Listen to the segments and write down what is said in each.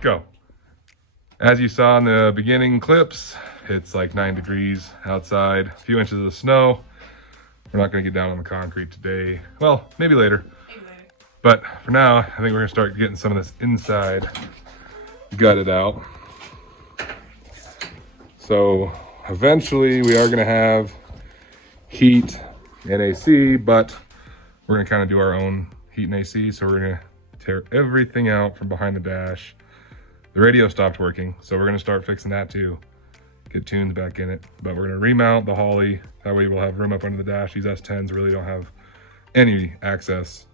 go. As you saw in the beginning clips, it's like 9 degrees outside, a few inches of snow. We're not gonna get down on the concrete today. Well, maybe later. But for now, I think we're gonna start getting some of this inside gutted out. So eventually we are gonna have heat and AC, but we're gonna kind of do our own heat and AC. So we're gonna tear everything out from behind the dash. The radio stopped working, so we're gonna start fixing that too. Get tunes back in it, but we're gonna remount the Holly. That way we'll have room up under the dash. These S10s really don't have any access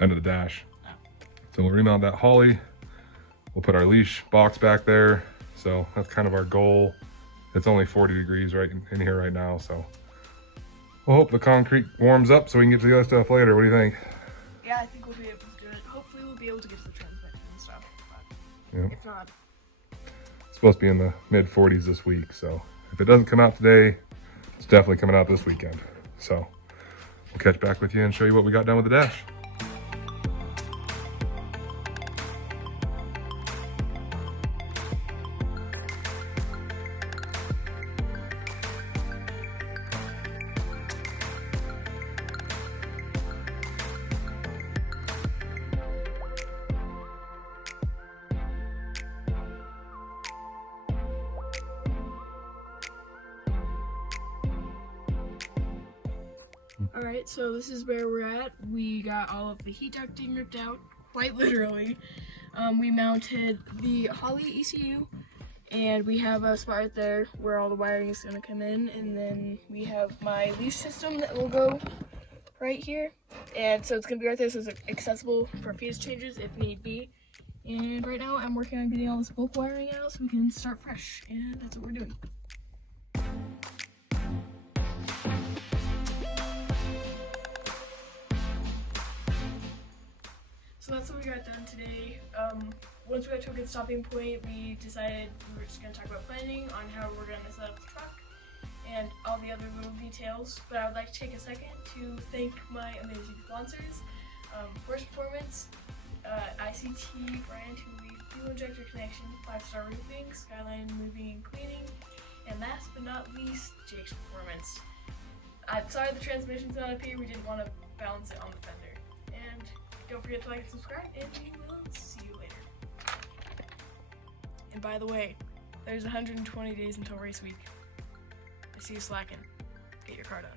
under the dash. So we'll remount that Holly. We'll put our leash box back there. So that's kind of our goal. It's only 40 degrees right in here right now, so we'll hope the concrete warms up so we can get to the other stuff later. What do you think? Yeah, I think we'll be able to do it. Hopefully we'll be able to get to the transmission and stuff, but Yep. if not. It's supposed to be in the mid 40s this week, so if it doesn't come out today, it's definitely coming out this weekend. So we'll catch back with you and show you what we got done with the dash. Alright, so this is where we're at. We got all of the heat ducting ripped out, quite literally. We mounted the Holly ECU, and we have a spot right there where all the wiring is going to come in, and then we have my leash system that will go right here. And so it's going to be right there, so it's accessible for phase changes if need be. And right now I'm working on getting all this bulk wiring out so we can start fresh, and that's what we're doing. So that's what we got done today. Once we got to a good stopping point, we decided we were just going to talk about planning on how we're going to set up the truck and all the other little details. But I would like to take a second to thank my amazing sponsors. First Performance, ICT brand who lead fuel injector connection, 5-star roofing, Skyline moving and cleaning, and last but not least, Jake's Performance. I'm sorry the transmission's not up here, we didn't want to balance it on the fender. And don't forget to like and subscribe, and we will see you later. And by the way, there's 120 days until race week. I see you slacking. Get your car done.